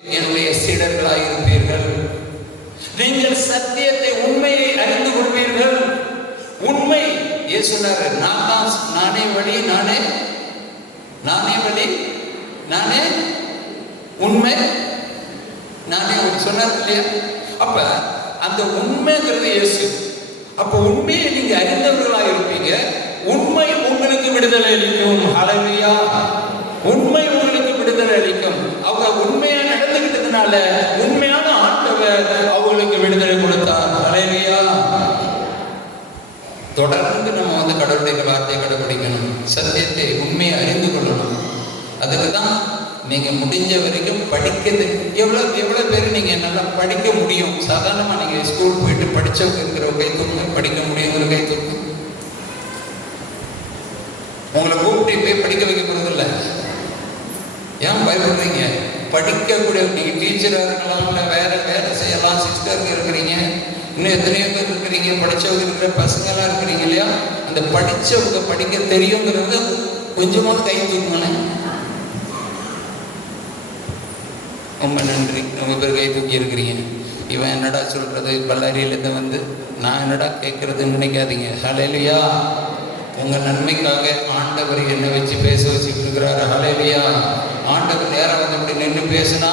என்னுடைய சீடர்களாய் இருப்பீர்கள். நீங்கள் சத்தியத்தை, உண்மையை அறிந்து கொள்வீர்கள். உண்மை சொன்னாரு, நானே வழி, நானே வழி, நானே உண்மை, நானே சொன்னார் இல்லையா? அப்ப அந்த உண்மைங்கிறது இயேசு. அப்ப உண்மையை நீங்க அறிந்தவர்களாக இருப்பீங்க. உண்மை உங்களுக்கு விடுதலை அளிக்கும். ஹல்லேலூயா. உண்மை உங்களுக்கு விடுதலை அளிக்கும். அவங்க உண்மையா நடந்துகிட்டதுனால உண்மையான ஆண்டவர் அவங்களுக்கு விடுதலை கொடுத்தார். ஹல்லேலூயா. தொடர்ந்து நம்ம கடவுளுடைய வார்த்தையை கடைபிடிக்கணும். சத்தியத்தை, உண்மையை அறிந்து கொள்ளணும். அதுக்கு தான் நீங்க முடிஞ்ச வரைக்கும் படிக்கிறது. எவ்வளவு பேர் நீங்க நல்லா படிக்க முடியும்? சாதாரணமா நீங்க ஸ்கூல் போயிட்டு படிச்சவங்க இருக்கிற கை தூங்க, படிக்க முடியுங்கிற கை தூங்க. உங்களை கூப்பிட்டு போய் படிக்க வைக்க போறது இல்லை. ஏன் பயப்படுறீங்க? படிக்கக்கூடிய நீங்க டீச்சரா இருக்கலாம், இல்லை வேற செய்யலாம், சிஸ்டருக்கு இருக்கிறீங்க, இன்னும் எத்தனையோ பேர் இருக்கிறீங்க, படிச்சவங்க இருக்கிற பசங்களாம் இருக்கிறீங்க இல்லையா? அந்த படிச்சவங்க படிக்க தெரியுங்கிறது கொஞ்சமாவது கை தூக்குங்களேன். ரொம்ப நன்றி. ரொம்ப பேர் கை தூக்கி இருக்கிறீங்க. இவன் என்னடா சொல்றது, பல்லாரியிலேருந்து நான் என்னடா கேட்கறதுன்னு நினைக்காதீங்க. ஹல்லேலூயா. உங்கள் நன்மைக்காக ஆண்டவர் என்னை வச்சு பேச வச்சுட்டு இருக்கிறாரு. ஹல்லேலூயா. ஆண்டவர் நேரம் இப்படி நின்று பேசினா,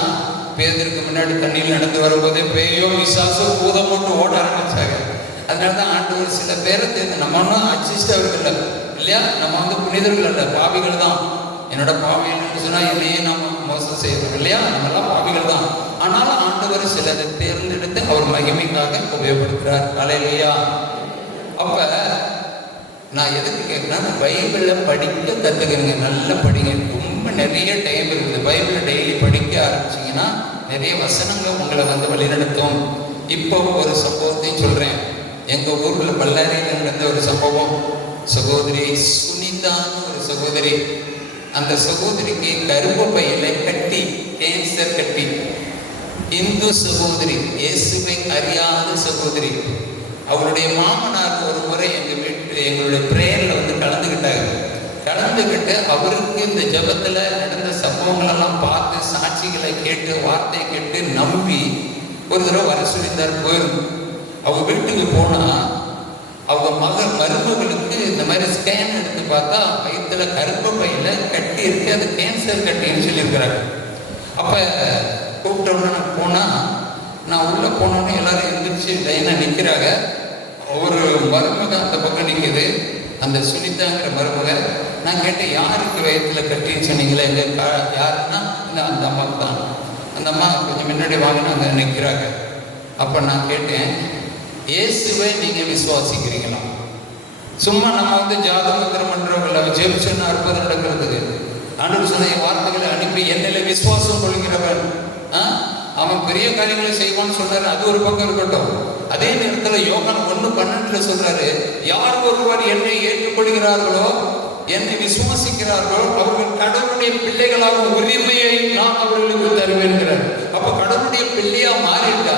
பேதருக்கு முன்னாடி தண்ணியில் நடந்து வரும்போதே பேயோ விசாசோ பூதம் போட்டு ஓட ஆரம்பிச்சாங்க. அதனால தான் ஆண்டவர் சில பேரை தேர்ந்து, நம்ம ஒன்றும் அட்ஜஸ்டவர்கள் இல்லை இல்லையா? நம்ம புனிதர்கள் அல்ல, பாவிகள் தான். என்னோட பாவின்னு சொன்னால் என்னையே நம்ம மோசம் செய்யறோம் இல்லையா? நம்மெல்லாம் பாவிகள் தான். ஆனாலும் ஆண்டவர் சிலரை தேர்ந்தெடுத்து அவர் மகிமைக்காக உபயோகப்படுத்துகிறார். ஹல்லேலூயா. அப்ப நான் எதுக்கு கேட்குறேன்னா, பைபிளில் படிக்க கற்றுக்கிறீங்க, நல்லா படிங்க. ரொம்ப நிறைய டைம் இருக்குது. பைபிளை டெய்லி படிக்க ஆரம்பிச்சிங்கன்னா நிறைய வசனங்கள் உங்களை வழிநடத்தும். இப்போ ஒரு சம்பவத்தையும் சொல்கிறேன். எங்கள் ஊரில் பல்லாரியில் நடந்த ஒரு சம்பவம். சகோதரி சுனிதான்னு ஒரு சகோதரி. அந்த சகோதரிக்கு கர்ப்பப்பையில கட்டி, கேன்சர் கட்டி. இந்து சகோதரி, இயேசுவை அறியாத சகோதரி. அவருடைய மாமனார் ஒரு முறை எங்களுடைய பிரேயரில் கலந்துக்கிட்டு அவருக்கு இந்த ஜபத்தில் நடந்த சம்பவங்களெல்லாம் பார்த்து, சாட்சிகளை கேட்டு, வார்த்தையை கேட்டு நம்பி ஒரு தடவை வர சொல்லித்தார். போயிடும். அவங்க வீட்டுக்கு போனால் அவங்க மருமகளுக்கு இந்த மாதிரி ஸ்கேன் எடுத்து பார்த்தா வயிற்றுல கர்ப்பப்பையில கட்டி இருக்கு. அது கேன்சர் கட்டின்னு சொல்லியிருக்கிறாங்க. அப்போ கூப்பிட்ட உடனே நான் போனால், நான் உள்ளே போனோன்னே எல்லாரும் எழுந்திரிச்சு லைனாக நிற்கிறாங்க. ஒரு மருமக அந்த பக்கம் நிற்கிது, அந்த சுனிதாங்கிற மருமக. நான் கேட்டேன், யாருக்கு வயிற்றுல கட்டின்னு சொன்னீங்களே? யாருன்னா இல்லை, அந்த அம்மாவுக்கு தான். அந்த அம்மா கொஞ்சம் முன்னாடி வாங்கினா அங்கே நிற்கிறாங்க. அப்போ நான் கேட்டேன், இயேசுவை நீங்க விசுவாசிக்கிறீங்களா? சும்மா நம்ம ஜாதகம் பண்றவங்கள ஜெபிச்சோன்னா அற்புதம் நடக்கிறதுக்கு. ஆண்டவர் சொன்ன வார்த்தைகளை அனுப்பி என்னில விசுவாசம் கொள்கிறவன் அவன் பெரிய காரியங்களை செய்வான்னு சொன்னாரு. அது ஒரு பக்கம் இருக்கட்டும். அதே நேரத்தில் யோகான் 1:12 சொல்றாரு, யார் ஒருவர் என்னை ஏற்றுக்கொள்கிறார்களோ, என்னை விசுவாசிக்கிறார்களோ, அவர்கள் கடவுளுடைய பிள்ளைகளாக உரிமையை நான் அவர்களுக்கு தருவேன்கிறார். அப்ப கடவுளுடைய பிள்ளையா மாறிட்டா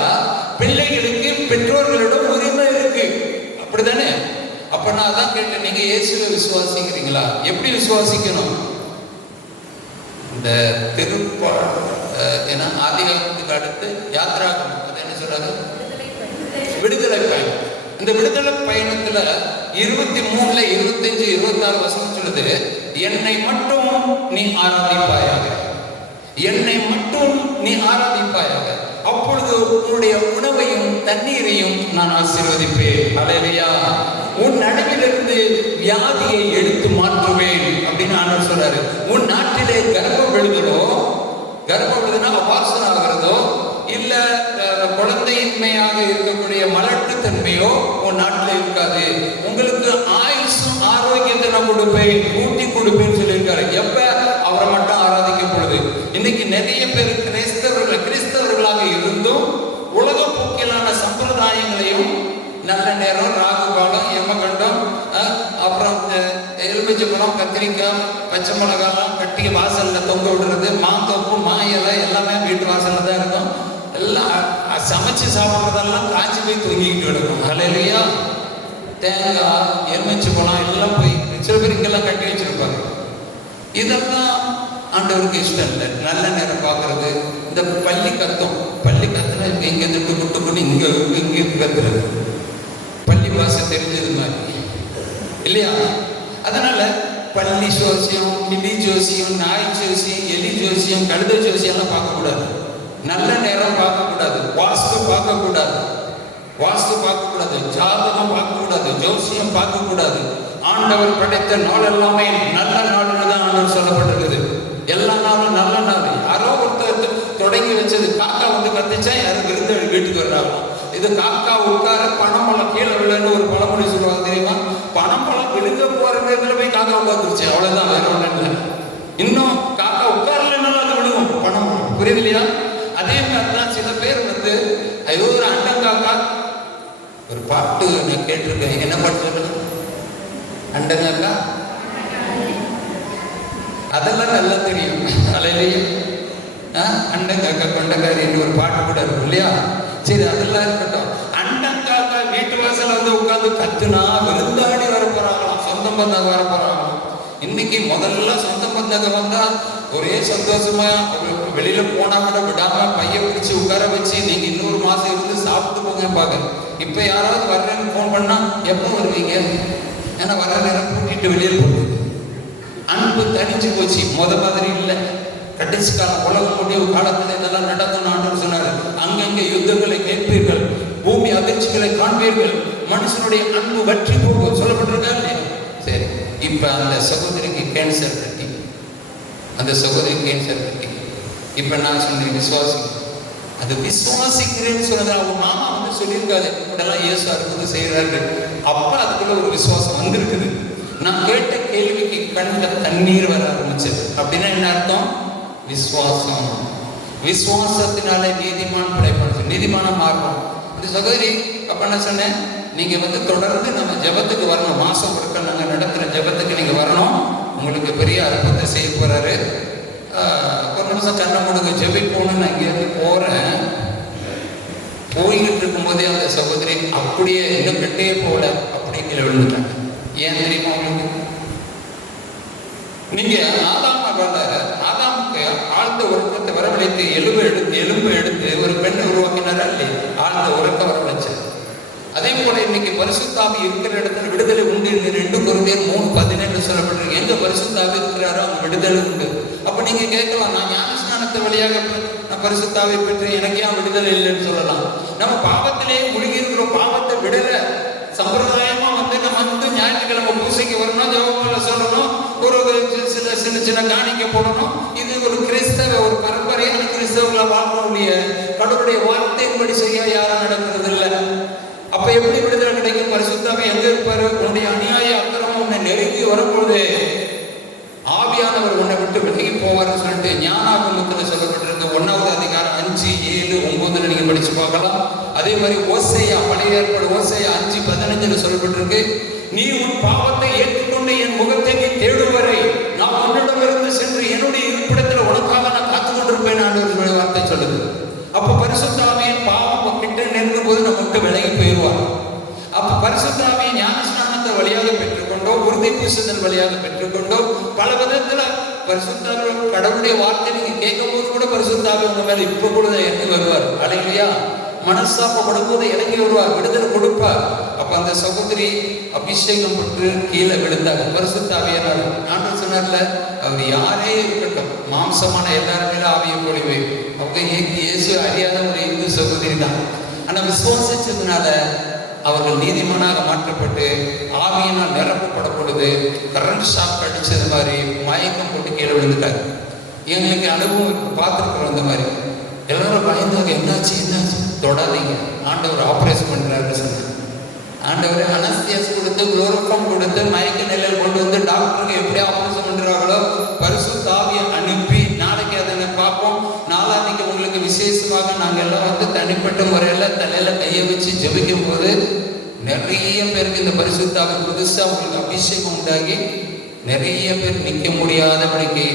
பிள்ளைகளுக்கு பெற்றோர்களிடம் உரிமை இருக்கு. அப்படித்தானே? அப்ப நான் அதான் கேட்டேன், நீங்க இயேசுவை விசுவாசிக்கிறீங்களா? எப்படி விசுவாசிக்கணும்? இந்த ஏன்னா ஆதிகாலத்துக்கு அடுத்து யாத்ராகமம், அது என்ன சொல்றாரு? விடுதலை பயணம். இந்த விடுதலை பயணத்துல 23, 25, 26 வசனம் சொல்லுது, என்னை மட்டும் நீ ஆராதிப்பாயாக, என்னை மட்டும் நீ ஆராதிப்பாயாக, அப்பொழுது உன்னுடைய உணவையும் தண்ணீரையும் நான் ஆசீர்வதிப்பேன். ஹல்லேலூயா. உன் நடுவிலிருந்து வியாதியை எடுத்து மாற்றுவேன் அப்படின்னு ஆண்டவர் சொல்றாரு. உன் நாட்டிலே கர்ப்பம் விழுதுனா அபாசனம் ஆகிறதோ, இல்ல குழந்தையின்மையாக இருக்கக்கூடிய மலட்டுத்தன்மையோ உன் நாட்டில் இருக்காது. உங்களுக்கு ஆயுசும் ஆரோக்கியத்தை நான் கொடுப்பேன், ஊட்டி கொடுப்பேன்னு சொல்லியிருக்காரு. எப்ப? அவரை மட்டும் ஆராதிக்கும் பொழுது. இன்னைக்கு நிறைய பேர் கிறிஸ்தவர்களாக இருந்தும் உலக போக்கிலான சம்பிரதாயங்களையும், நல்ல நேரம், ராகுகாலம், யமகண்டம், அப்புறம் எலுமிச்சை பழம், கத்திரிக்காய், பச்சை மிளகாலாம் கட்டி வாசல்ல தொங்க விடுறது, மாந்தோப்பு, மாயலை எல்லாமே வீட்டு வாசல்ல தான் இருக்கும். எல்லாம் சமைச்சு சாப்பிட்றதெல்லாம் காய்ச்சி போய் தூங்கிக்கிட்டு கிடக்கும். ஹல்லேலூயா. தேங்காய், எலுமிச்சை பழம் எல்லாம் போய் சில பேர் இங்கெல்லாம் கட்டி வச்சிருப்பாங்க. இதெல்லாம் ஆண்டவருக்கு இஷ்டம் இல்லை. நல்ல நேரம் பார்க்கறது, இந்த பள்ளி கத்துனா எங்கேருந்து டுக்குன்னு இங்கே கத்துறது, பள்ளி பாசை தெரிஞ்சது மாதிரி இல்லையா? அதனால பள்ளி ஜோசியம், கிளி ஜோசியம், நாய் ஜோசியம், எலி ஜோசியம், கழுத ஜோசியம்லாம் பார்க்கக்கூடாது. நல்ல நேரம் பார்க்கக்கூடாது, வாஸ்து பார்க்கக்கூடாது, ஜாதகம் பார்க்கக்கூடாது, ஜோசியம் பார்க்கக்கூடாது. ஆண்டவர் படைத்த நாள் எல்லாமே நல்ல நாள்னு தான் ஆண்டவர் சொல்லப்பட்டிருக்குது. எல்லா நாளும் நல்ல நாள். யாரோ ஒருத்தர் தொடங்கி வச்சது. காக்கா வந்து கத்துச்சா யாரும் விருந்தாளி வீட்டுக்கு வர்றாங்க. இது காக்கா உட்கார பணம்பழம் கீழே விழுன்னு ஒரு பழமொழி சொல்லுவாங்க தெரியுமா? பணம்பழம் விழுங்க போற நேரத்துல போய் காக்கா உட்காந்துருச்சு, அவ்வளவுதான், வேற ஒன்றும் இல்லை. இன்னும் காக்கா உட்காரலன்னாலும் அது விழுகும் பணம்பழம். புரியுது இல்லையா? அதே மாதிரிதான் சில பேர் வந்து ஐயோ ஒரு அண்டன் காக்கா, ஒரு பாட்டு நான் கேட்டிருக்கேன். என்ன பாட்டு சொல்லுங்க? அண்டங்காக்கா அதெல்லாம் நல்லா தெரியும். அலையிலையும் அண்டங்காக்கா கொண்டக்காரி என்று ஒரு பாட்டு கூட இருக்கும் இல்லையா? சரி, அதெல்லாம் இருக்கட்டும். அண்டங்காக்கா வீட்டு வாசல வந்து உட்கார்ந்து கத்துனா விருந்தாடி வர போறாங்களாம், சொந்த பந்தங்க வர போறாங்களாம். இன்னைக்கு முதல்ல சொந்த பந்தங்க வந்தா ஒரே சந்தோஷமா வெளியில போனா கூட விடாம பைய பிடிச்சு உட்கார வச்சு நீங்க இன்னொரு மாசம் இருந்து சாப்பிட்டு போங்க பாக்க. இப்ப யாராவது வர்றேன்னு போன் பண்ணா எப்போ வருவீங்க? ஏன்னா வர நேரம் கூட்டிட்டு வெளியில் போகுது. அன்பு தனிச்சு போச்சு, மாதிரி இல்லை. கடைசி காலம் உலகம் முடிவு காலத்தில் இதெல்லாம் நடக்கும். ஆண்டவர் சொன்னார், அங்கங்கே யுத்தங்களை கேட்பீர்கள், பூமி அதிர்ச்சிகளை காண்பீர்கள், மனுஷனுடைய அன்பு வற்றி போகும் சொல்லப்பட்டிருக்கா இல்லையா? சரி, இப்ப அந்த சகோதரிக்கு கேன்சர் கட்டி, இப்ப நான் சொன்னேன் விசுவாசி. அது விசுவாசிக்கிறேன்னு சொன்னது அவங்க மாமா வந்து சொல்லியிருக்காரு, இப்படிலாம் இயேசு அற்புதம் செய்கிறார்கள். அப்ப அதுக்குள்ள ஒரு விசுவாசம் வந்திருக்குது. நான் கேட்ட கேள்விக்கு கண்ட தண்ணீர் வர ஆரம்பிச்சது. அப்படின்னா என்ன அர்த்தம்? விசுவாசம். விசுவாசத்தினாலே நீதிமான் பிழைப்பான், நீதிமானம் மாறும். இந்த சகோதரி அப்ப என்ன சொன்னேன், நீங்க வந்து தொடர்ந்து நம்ம ஜெபத்துக்கு வரணும். மாசம் ஒருக்க நாங்க நடத்துற ஜெபத்துக்கு நீங்க வரணும். உங்களுக்கு பெரிய அற்புதத்தை செய்ய போறாரு. ஒரு நிமிஷம் கண்ணை முடுங்க, ஜெபிப்போன்னு நான் இங்கேருந்து போறேன். போய்கிட்டு இருக்கும்போதே அந்த சகோதரி அப்படியே இன்னும் கெட்டே போல அப்படியே கீழே விழுந்துட்டாங்க. ஏன் தெரியுமா உங்களுக்கு? நீங்க ஆதாமுக்கு ஆழ்ந்த உறக்கத்தை வரவழைத்து எலும்பு எடுத்து ஒரு பெண்ணை உருவாக்கினாரா இல்லையா? ஆழ்ந்த உறக்க வரவழைச்சு. அதே போல இன்னைக்கு பரிசுத்தாவி இருக்கிற இடத்துல விடுதலை உண்டு. 2 Corinthians 3:17 சொல்லப்பட்டிருக்கு. எங்க பரிசுத்தாவி இருக்கிறாரோ அவங்க விடுதலை உண்டு. அப்ப நீங்க கேட்கலாம், நான் ஞானஸ்நானத்தை வழியாக நான் பரிசுத்தாவை பெற்று எனக்கு ஏன் விடுதலை இல்லைன்னு சொல்லலாம். நம்ம பாவத்திலேயே முழுகி இருக்கிறோம். பாவத்தை விடல. சம்பிரதாயமா வந்து நம்ம வந்து ஞாயிற்றுக்கிழமை பூசைக்கு வரணும், ஜெபமால சொல்லணும், ஒரு சின்ன காணிக்க போடணும். இது ஒரு கிறிஸ்தவ ஒரு பரம்பரையான கிறிஸ்தவங்களை வாழ்க்கை கடவுளுடைய வார்த்தையின்படி செய்ய யாரும் நடக்கிறது இல்லை. அப்ப எப்படி விடுதலை கிடைக்கும்? பரிசுத்தாவே எங்க இருப்பாரு? உன்னுடைய அநியாய அக்கிரமம் உன்னை நெருங்கி வரும்பொழுது ஆவியானவர் உன்னை விட்டு விலகி போவார்னு சொல்லிட்டு ஞானாகமத்துல சொல்லப்பட்டிருக்கு. 1வது அதிகாரம் 5, 7, 9 நீங்க படிச்சு பார்க்கலாம். அதே மாதிரி ஓசையா, பழைய ஏற்பாடு ஓசையா 5:15 சொல்லப்பட்டிருக்கு. நீ உன் பாவத்தை ஏற்றுக்கொண்டு என் முகத்தை நீ தேடும் வரை நான் உன்னிடமிருந்து சென்று என்னுடைய இருப்பிடத்துல உனக்காக நான் காத்து கொண்டிருப்பேன் ஆண்டவருடைய வார்த்தை சொல்லுது. அப்ப பரிசுத்தாவியை பாவம் கிட்ட நெருங்கும் போது நமக்கு விலகி போயிடுவார். அப்ப பரிசுத்தாவியை ஞானஸ்நானத்தை வழியாக பெற்றுக்கொண்டோ, உறுதி பூசுதல் வழியாக பெற்றுக்கொண்டோ, பல விதத்துல பரிசுத்தாவி கடவுளுடைய வார்த்தை நீங்க கேட்கும் போது கூட பரிசுத்தாவி உங்க மேல இப்ப கூட இறங்கி வருவார். அலையிலையா மனசாப்பப்படும் போது இறங்கி வருவார், விடுதலை கொடுப்பார். அப்ப அந்த சகோதரி அபிஷேகம் பெற்று கீழே விழுந்தாங்க. பரிசுத்தாவியனார் ஆண்டவர் சொன்னார்ல, அவர் யாரே இருக்கட்டும், மாம்சமான எல்லாருமே ஆவியை பொழிவு. அவங்க இயேசு அறியாத ஒரு இந்து சகோதரி தான். ஆனா விசுவாசிச்சதுனால அவர்கள் நீதிமானாக மாற்றப்பட்டு ஆவியினால் நிரப்பப்படப்படுது. கரண்ட் ஷாக் அடிச்சது மாதிரி மயக்கம் போட்டு கீழே விழுந்துட்டாங்க. எங்களுக்கு அனுபவம் பார்த்துருக்குறோம். அந்த மாதிரி எல்லாரும் பயந்தாங்க. என்னாச்சு தொடாதீங்க, ஆண்டவர் ஆப்ரேஷன் பண்றாருன்னு சொன்னாங்க. ஆண்டவர் அனஸ்தியாஸ் கொடுத்து குளோரோஃபார்ம் கொடுத்து மயக்க நிலையில் கொண்டு வந்து டாக்டருக்கு எப்படி ஆப்ரேஷன் பண்றாங்களோ பரிசுத்தாவியை அனுப்பி நாளைக்கு அதை பார்ப்போம். 4ஆம் உங்களுக்கு விசேஷமாக நாங்கள் எல்லாம் வந்து தனிப்பட்ட முறையில் தலையில கையை வச்சு ஜெபிக்கும் போது நிறைய பேருக்கு இந்த பரிசுத்தாவி புதுசா உங்களுக்கு அபிஷேகம் உண்டாகி நிறைய பேர் நிற்க முடியாதபடிக்கு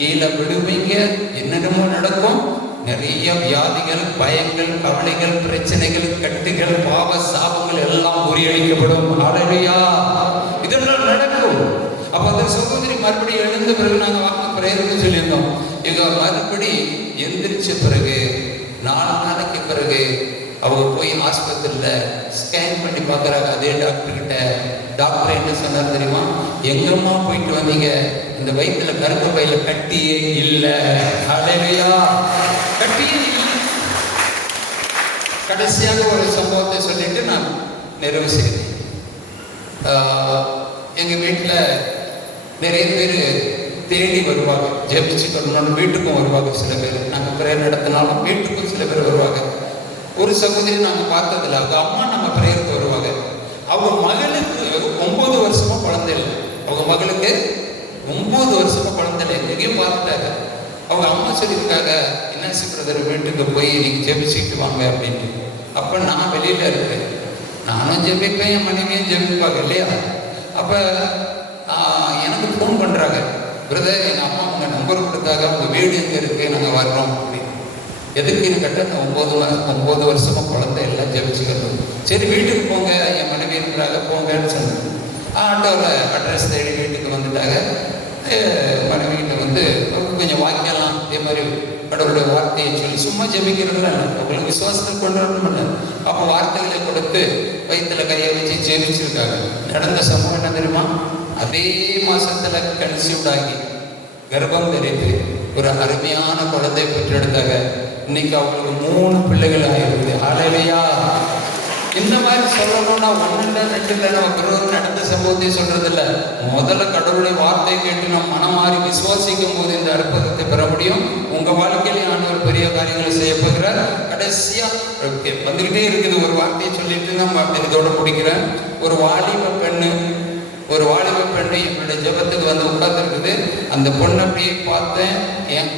கீழே விடுவீங்க. என்னென்னமோ நடக்கும். நிறைய வியாதிகள், பயங்கள், கவலைகள், பிரச்சனைகள், கட்டுகள், பாவ சாபங்கள் எல்லாம் முறியடிக்கப்படும். ஹல்லேலூயா. இதெல்லாம் நடக்கும். அப்போ அந்த சகோதரி மறுபடியும் எழுந்த பிறகு நாங்கள் வாங்க பிரேயர்னு சொல்லியிருந்தோம். இவங்க மறுபடி எந்திரிச்ச பிறகு 4 நாளைக்கு பிறகு அவங்க போய் ஆஸ்பத்திரியில் ஸ்கேன் பண்ணி பார்க்குறாங்க. அதே டாக்டர்கிட்ட. டாக்டர் என்ன சொன்னார் தெரியுமா? எங்கம்மா போயிட்டு வந்தீங்க? இந்த வயிற்றுல கருப்பு பையில கட்டியே இல்லை. ஹல்லேலூயா, கட்டியே இல்லை. கடைசியாக ஒரு சம்பவத்தை சொல்லிட்டு நான் நிறைவு செய்தேன். எங்கள் வீட்டில் நிறைய பேர் தேடி வருவாங்க, ஜெபிச்சுக்கணும்னு வீட்டுக்கும் வருவாங்க. சில பேர் நாங்கள் பிரேயர் நடத்தினாலும் வீட்டுக்கும் சில பேர் வருவாங்க. ஒரு சகோதரி நாங்கள் பார்த்ததில்ல, அவங்க அம்மா நம்ம பிரேயருக்கு வருவாங்க. அவங்க மகளுக்கு 9 வருஷமா குழந்தை இல்லை. அவங்க மகளுக்கு 9 வருஷமா குழந்தை இல்லை. எங்கேயும் பார்த்துட்டாங்க. அவங்க அம்மா சொல்லியிருக்காங்க, என்ன பிரதர் வீட்டுக்கு போய் நீங்கள் ஜெபிச்சுட்டு வாங்க அப்படின்னு. அப்போ நான் வெளியில் இருக்கிறேன். நானும் ஜெபிப்பேன், என் மனைவியும் ஜெபிப்பாங்க இல்லையா? அப்போ எனக்கு ஃபோன் பண்ணுறாங்க, பிரதர் எங்கள் அம்மா உங்கள் நம்பர் கொடுத்தாங்க, உங்கள் வீடு எங்கே இருக்குது, நாங்கள் வர்றோம் அப்படின்னு. எதுக்குன்னு கேட்டால், 9 வருஷமாக குழந்தை எல்லாம் ஜெபிச்சுக்கிறது. சரி வீட்டுக்கு போங்க, என் மனைவி இருக்கிறாங்க, போங்கன்னு சொன்னேன். ஆட்டோவில் அட்ரஸ் தேடி வீட்டுக்கு வந்துட்டாங்க. மனைவிகிட்ட வந்து கொஞ்சம் வாங்கிக்கலாம், இதே மாதிரி கடவுளுடைய வார்த்தையை சொல்லி சும்மா ஜெபிக்கிறதுல உங்களுக்கு விசுவாசத்தை கொண்டு வரணும். அப்போ வார்த்தைகளை கொடுத்து வயிற்றுல கையை வச்சு ஜெபிச்சிருக்காங்க. நடந்த சம்பவம் என்ன தெரியுமா? அதே மாசத்துல கன்சீவ்ட் ஆகி கர்ப்பம் தெரிந்து ஒரு அருமையான குழந்தை பெற்றெடுத்தாங்க. இன்னைக்கு அவங்களுக்கு 3 பிள்ளைகள் ஆகிருக்கு. ஹல்லேலூயா. இந்த மாதிரி சொல்லணும்னா 1 இல்லை 2 இல்லை, நம்ம பிறகு நடந்த சம்பவத்தை சொல்றது இல்லை. முதல்ல கடவுளுடைய வார்த்தை கேட்டு நம்ம மனம் மாறி விசுவாசிக்கும் போது இந்த அற்புதத்தை பெற முடியும். உங்க வாழ்க்கையிலே ஆண்டவர் பெரிய காரியங்களை செய்ய போகிறார். கடைசியா வந்துகிட்டே இருக்குது. ஒரு வார்த்தையை சொல்லிட்டு நம்ம இதோட முடிக்கிறேன். ஒரு வாலிப பெண்ணு என்னுடைய ஜெபத்துக்கு வந்து உட்கார்ந்துருக்குது. அந்த பொண்ணை அப்படியே பார்த்தேன்.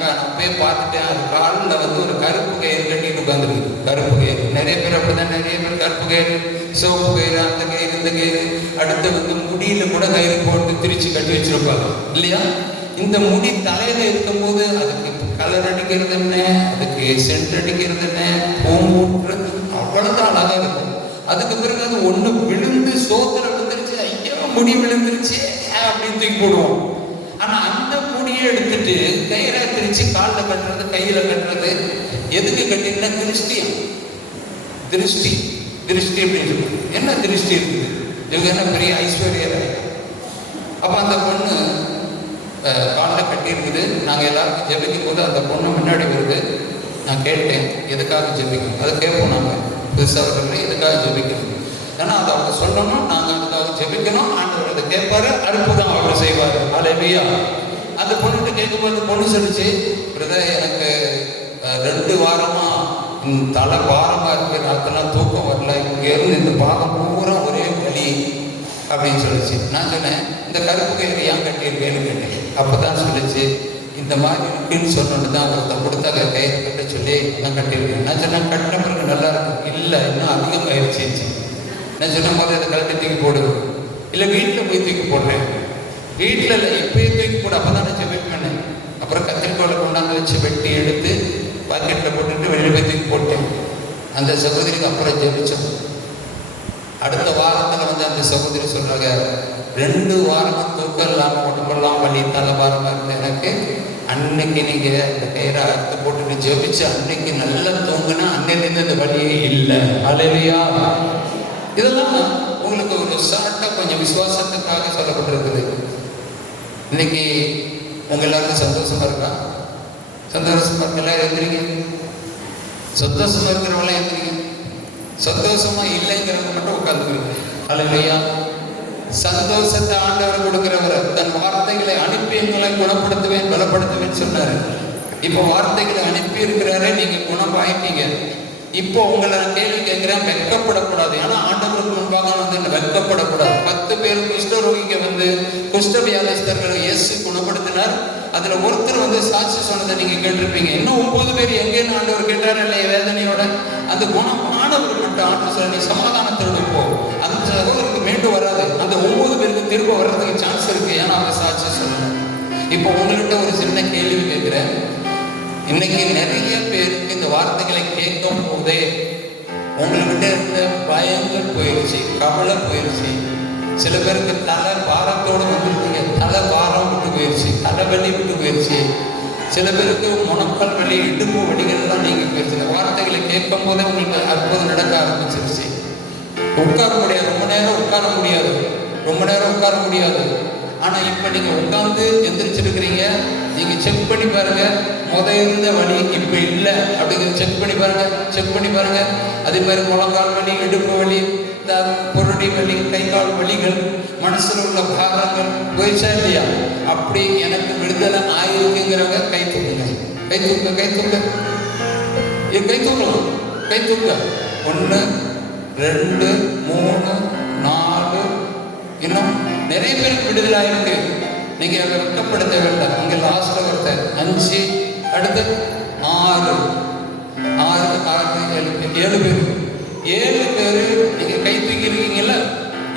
நான் போய் பார்த்துட்டேன். அது காலில் வந்து ஒரு கருப்பு கயிறு கட்டிட்டு உட்காந்துருக்கு. கருப்பு கயிறு நிறைய பேர் அப்படிதான், நிறைய பேர் கருப்பு கயிறு, சிவப்பு கயிறு, அந்த கயிறு, இந்த கயிறு, அடுத்து வந்து முடியில கூட கயிறு போட்டு திரிச்சு கட்டி வச்சிருப்பாங்க இல்லையா? இந்த முடி தலையில இருக்கும்போது அதுக்கு கலர் அடிக்கிறது என்ன, அதுக்கு சென்ட் அடிக்கிறது என்ன, பூம்பூட்டுறது அவ்வளவுதான் அழகா இருக்கும். அதுக்கு பிறகு அது ஒண்ணு விழுந்து சோத்துல விழுந்துருச்சு, ஐயோ முடி விழுந்துருச்சு அப்படின்னு தூக்கி போடுவோம். ஆனா அந்த முடியை எடுத்துட்டு கயிறை திரிச்சு காலில் கட்டுறது, கையில கட்டுறது எதுக்கு கட்டினா திருஷ்டி அப்படின்னு என்ன திருஷ்டி இருக்குது? இவங்க என்ன பெரிய ஐஸ்வர்யா. அப்ப அந்த பொண்ணு காலில் கட்டி இருக்குது. நாங்கள் எல்லாருக்கும் ஜெபிக்கும் போது அந்த பொண்ணு முன்னாடி வருது. நான் கேட்டேன், எதுக்காக ஜெபிக்கணும்? அதை கேட்போம். நாங்கள் புதுசாக எதுக்காக ஜெபிக்கணும்? ஏன்னா அதை அவங்க சொல்லணும், நாங்கள் அதுக்காக ஜெபிக்கணும். ஆண்டவர் அதை கேட்பாரு, அற்புதம் அவர் செய்வார். ஹல்லேலூயா. அந்த பொண்ணுகிட்ட கேட்கும்போது பொண்ணு சொல்லிச்சு, பிரதர் எனக்கு 2 வாரமா தலை பாரமா இருக்கு, ராத்தெல்லாம் தூக்கம் வரல, இங்கேருந்து இந்த பாகம் பூரா ஒரே வலி அப்படின்னு சொல்லிச்சு. நான் சொன்னேன், இந்த கருப்பு கயிறு ஏன் கட்டியிருக்கேன்னு கேட்டேன். அப்போதான் சொல்லிச்சு, இந்த மாதிரி இருக்குன்னு சொன்னோன்னு தான் ஒருத்தர் கொடுத்தாங்க கயிறு கட்ட சொல்லி நான் கட்டியிருக்கேன். நான் சொன்னேன், கட்டின பிறகு நல்லா இருக்கும். இல்லை, இன்னும் அதிகம் கயிறுச்சிச்சு. நான் சொன்ன போது அதை கழட்டி தூக்கி போடு. இல்லை வீட்டில் போய் தூக்கி போடுறேன். வீட்டில் இல்லை, இப்போயே தூக்கி போடு. அப்போ தான் நான் ஜெபிட் பண்ணேன். அப்புறம் கத்திரிக்கோளை கொண்டாந்து வச்சு வெட்டி எடுத்து பாக்கெட்டில் போட்டுட்டு வெளியில் போய் தூக்கி போட்டேன். அந்த சகோதரிக்கு அப்புறம் ஜெபிச்சோம். அடுத்த வாரத்தில் வந்து அந்த சகோதரி சொல்றாங்க, 2 வாரமும் தூக்கம் இல்லாமல் உடம்பெல்லாம் வலி, தலைபாரமாக இருந்தது எனக்கு. அன்னைக்கு நீங்கள் அந்த கயிறை அறுத்து போட்டுட்டு ஜெபிச்சு அன்னைக்கு நல்லா தூங்குனா அன்னையிலேருந்து அந்த வலியே இல்லை. ஹல்லேலூயா. இதெல்லாம் உங்களுக்கு ஒரு ஷார்ட்டாக கொஞ்சம் விசுவாசத்துக்காக சொல்லப்பட்டிருக்குது. இன்னைக்கு உங்க எல்லாருக்கும் சந்தோஷமா இருக்கா? சந்தோஷமா இருக்க எல்லாரும் எழுந்திரிங்க. சந்தோஷமா இருக்கிறவங்களாம் எழுந்திரிங்க. சந்தோஷமா இல்லைங்கிறவங்க மட்டும் உட்காந்துக்கிறீங்க. ஹல்லேலூயா. சந்தோஷத்தை ஆண்டவர் கொடுக்கிறவர். தன் வார்த்தைகளை அனுப்பி எங்களை குணப்படுத்துவேன், பலப்படுத்துவேன் சொன்னாரு. இப்போ வார்த்தைகளை அனுப்பி இருக்கிறாரே, நீங்க குணமாயிட்டீங்க. இப்போ உங்களை நான் கேள்வி கேட்கிறேன், வெட்கப்படக்கூடாது. ஏன்னா ஆண்டவருக்கு முன்பாக வந்து வெட்கப்படக்கூடாது. 10 பேர் குஷ்டரோகிக்கு வந்து குஷ்ட வியாதிஸ்தர்களை இயேசு குணப்படுத்தினார். அதுல ஒருத்தர் வந்து சாட்சி சொன்னதை நீங்க கேட்டிருப்பீங்க. இன்னும் 9 பேர் எங்கேன்னு ஆண்டவர் கேட்டார் இல்லையா வேதனையோட. அந்த குணமானவர் மட்டும் ஆண்டு சொல்ல, நீ சமாதானத்தோடு போ, அந்த சகோதரருக்கு மீண்டும் வராது. அந்த 9 பேருக்கு திரும்ப வர்றதுக்கு சான்ஸ் இருக்கு. ஏன்னா அவங்க சாட்சி சொல்லணும். இப்போ உங்கள்கிட்ட ஒரு சின்ன கேள்வி கேட்கிறேன். இன்னைக்கு நிறைய பேருக்கு இந்த வார்த்தைகளை கேட்கும் போதே உங்கள்கிட்ட இருந்த பயங்கள் போயிடுச்சு, கவலை போயிடுச்சு. சில பேருக்கு தலை பாரத்தோடு வந்துருக்கீங்க, தலை பாரம் விட்டு போயிடுச்சு, தலைவலி விட்டு போயிடுச்சு. சில பேருக்கு முனக்கால் வலி, இடுப்பு வலிகள்லாம் நீங்க போயிடுச்சு. இந்த வார்த்தைகளை கேட்கும் போதே உங்களுக்கு அற்புதம் நடக்க ஆரம்பிச்சிருச்சு. உட்கார முடியாது, ரொம்ப நேரம் உட்கார முடியாது, ரொம்ப நேரம் உட்கார முடியாது. ஆனால் இப்போ நீங்கள் உட்காந்து எந்திரிச்சிருக்கிறீங்க. நீங்கள் செக் பண்ணி பாருங்க, இருந்த வலி இப்போ இல்லை அப்படிங்கிறது செக் பண்ணி பாருங்க, செக் பண்ணி பாருங்க. அதே மாதிரி முழங்கால் வலி, இடுப்பு வலி, இந்த பொருடி வலி, கை கால் வலிகள், மனசில் உள்ள பாரங்கள் போயிடுச்சா இல்லையா? அப்படி எனக்கு விடுதலை ஆயிருக்குங்கிறவங்க கை தூக்குங்க, கை தூக்க, கை தூக்க, கை தூக்கலாம், கை தூக்க. 1 2 3 4, இன்னும் நிறைய பேருக்கு விடுதலை ஆயிருக்கு. நீங்க அதை வெட்கப்படுத்த வேண்டாம். இங்க லாஸ்ட்ல ஒருத்தர் 5, அடுத்து 6 7 பேர், 7 பேர் நீங்க கை தூக்கி இருக்கீங்கல்ல.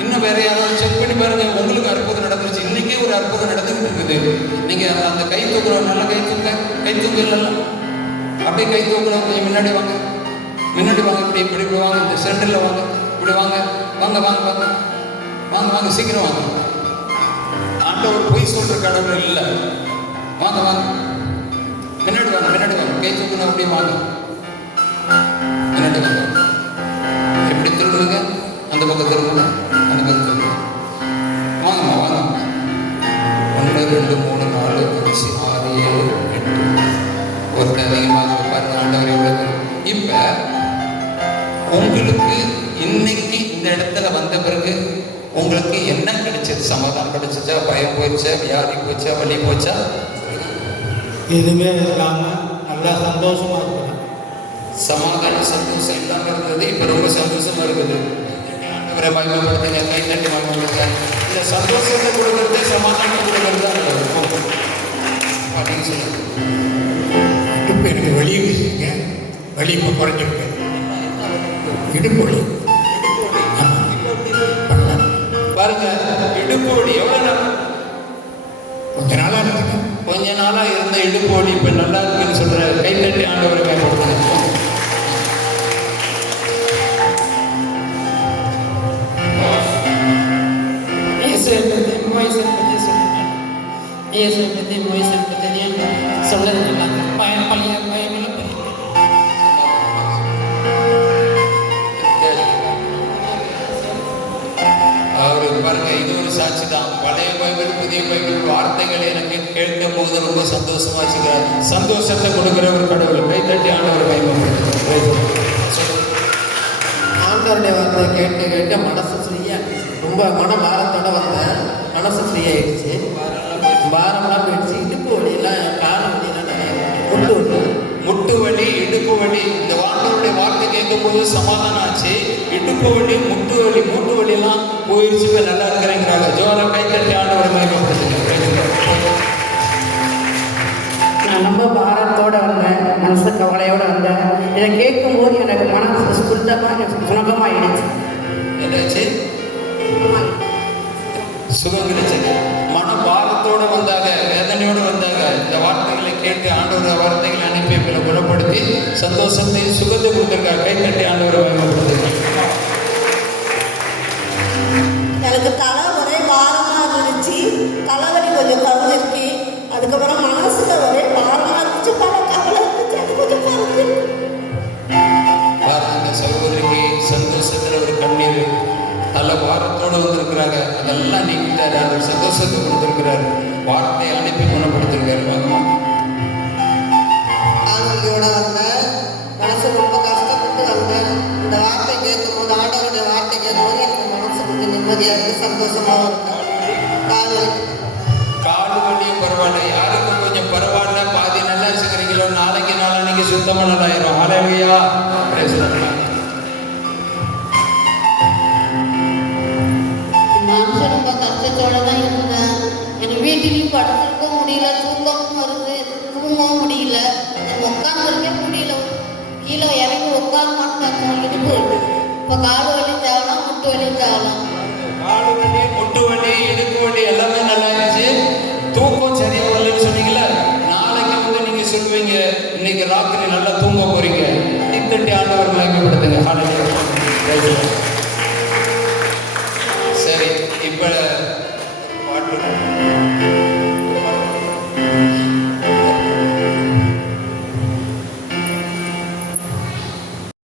இன்னும் வேற யாராவது செக் பண்ணி பாருங்க, உங்களுக்கு அற்புதம் நடந்துருச்சு. இன்னைக்கே ஒரு அற்புதம் நடந்துகிட்டு இருக்குது. நீங்க அந்த கை தூக்குறோம், நல்லா கை தூக்க, கை தூக்க இல்லைல்ல, அப்படியே கை தூக்கணும். கொஞ்சம் முன்னாடி வாங்க, முன்னாடி வாங்க, இப்படி இப்படி இப்படி வாங்க, இந்த சென்டர்ல வாங்க, இப்படி வாங்க, வாங்க வாங்க வாங்க வாங்க வாங்க, சீக்கிரம் வாங்க. ஆண்டவர் பொய் சொல்ற கடவுள் இல்லை. வாங்க வாங்க, முன்னாடி வாங்க, முன்னாடி வாங்க, கை தூக்கணும், அப்படியே வாங்க, முன்னாடி வாங்க. எப்படி திரும்புங்க, அந்த பக்கம் திரும்புங்க, அந்த பக்கம் திரும்புங்க. வாங்கம்மா வாங்க. 1 2 3 4 5 6 7 8 ஒருத்தர் அதிகமாக பாருங்க. ஆண்டவர் எவ்வளவு. இப்ப உங்களுக்கு இன்னைக்கு இந்த இடத்துல வந்த பிறகு உங்களுக்கு என்ன கிடைச்சது? சமாதானம் கிடைச்சா, பயம் போச்சா, வியாதி போச்சா, வலி போச்சா? எதுவுமே இல்லாம நல்லா சந்தோஷமா இருக்கு. சமாதானம் சந்தோஷம் இல்லாமல் இருந்தது, இப்ப ரொம்ப சந்தோஷமா இருக்குது. ஆண்டவரை மகிமைப்படுத்துங்க, கை தட்டி மகிமைப்படுத்துங்க. இந்த சந்தோஷத்தை கொடுக்கறதே சமாதானம் கொடுக்கறது அப்படின்னு சொல்லுங்க. இப்போ எனக்கு வலி இருக்குங்க, வலி இப்போ குறைஞ்சிருக்கு. இடுப்பு வலி பாருங்க, இடுப்பு வலி எவ்வளவு நாள்? கொஞ்ச நாளா இருக்கு. கொஞ்ச நாளா இருந்த இடுப்பு வலி இப்ப நல்லா இருக்குன்னு சொல்ற. கை தட்டி ஆண்டவரை மேம்படுத்துங்க. அவருக்கு பாருங்க, இது ஒரு சாட்சி தான். பழைய பைபிள், புதிய பைபிள் வார்த்தைகளை எனக்கு கேட்கும் போது ரொம்ப சந்தோஷமா வச்சுக்கிறார். சந்தோஷத்தை கொடுக்கிற ஒரு கடவுள். கை தட்டி ஆண்டவர் பயன்படுத்துகிறார். ஆண்டவருடைய வார்த்தை கேட்டு கேட்டு மனசு ஃப்ரீயா, ரொம்ப மன பாரத்தோட வந்தேன். மனசு ஃப்ரீ ஆயிடுச்சு, பாரம்லாம் போயிடுச்சு. இடுப்பு வலியெல்லாம், கால வலியெல்லாம் நிறைய, முட்டு வலி, இடுப்பு வலி. இந்த ஆண்டவருடைய வார்த்தை கேட்கும் போது சமாதானம் ஆச்சு. இடுப்பு வலி, மூட்டு வலி எல்லாம் போயிடுச்சு. இப்ப நல்லா இருக்கிறேங்கிறாங்க. ஜோர கை தட்டி ஆண்டவரை மகிமைப்படுத்துங்க. நான் ரொம்ப பாரத்தோட வந்தேன், மனசு கவலையோட வந்தேன். இதை கேட்கும் போது எனக்கு மனசு சுலபமாயிடுச்சு. என்னாச்சு? சுகம் கிடைச்சது. மன பாரத்தோட வந்தாங்க, வேதனையோடு வந்தாங்க. இந்த வார்த்தைகளை கேட்டு ஆண்டவர் வார்த்தைகளை அனுப்பி குணப்படுத்தி சந்தோஷத்தை, சுகத்தை கொடுத்திருக்காங்க. கை தட்டி ஆண்டவரை பயன்படுத்துங்க. எனக்கு தலை ஒரே பாரமாக இருந்துச்சு, தலைவலி கொஞ்சம் குறைஞ்சிருக்கு. அதுக்கப்புறம் மனசுல ஒரே பாரமாக இருந்துச்சு, பல கவலை இருந்துச்சு, அது கொஞ்சம் குறைஞ்சிருக்கு. பாருங்க, சகோதரிக்கு சந்தோஷத்துல ஒரு கண்ணீர், நல்ல பாரத்தோடு வந்திருக்கிறாங்க. அதெல்லாம் நீங்கிட்டாரு, அந்த சந்தோஷத்தை கொடுத்திருக்கிறாரு. வார்த்தையை அனுப்பி குணப்படுத்திருக்காரு. ஆரோக்கியோட வந்தேன், மனசு ரொம்ப கஷ்டப்பட்டு வந்தேன். இந்த வார்த்தை கேட்கும் போது, ஆண்டவருடைய வார்த்தை கேட்கும் போது எனக்கு மனசு கொஞ்சம் நிம்மதியாக இருக்குது, சந்தோஷமாக இருக்கும். காடு வலியும் பரவாயில்ல, யாருக்கும் கொஞ்சம் பரவாயில்ல, பாதி நல்லா வச்சுக்கிறீங்களோ, நாளைக்கு நாளைக்கு சுத்தமாக நல்லாயிரும். ஹல்லேலூயா. மனுஷன் ரொம்ப கஷ்டத்தோட தான் இருந்தேன். எனக்கு வீட்டிலையும் படுத்துருக்க முடியல, தூங்கவும் வருது, தூங்கவும் முடியல, உட்காந்துருக்கே முடியல. கீழே இறங்கி உட்காரமாட்டேன். இடுப்பு இப்போ காடு வலி தேவலாம், முட்டு வலி தேவலாம். காடு வலி, முட்டு வலி, இடுப்பு வலி எல்லாமே நல்லா இருந்துச்சு. தூக்கம் சரியா வரலன்னு சொன்னீங்களா? நாளைக்கு வந்து நீங்க சொல்லுவீங்க, இன்னைக்கு ராத்திரி நல்லா தூங்க போறீங்க. தட்டி ஆண்டவர் மகிமைப்படுத்துங்க. ஹல்லேலூயா.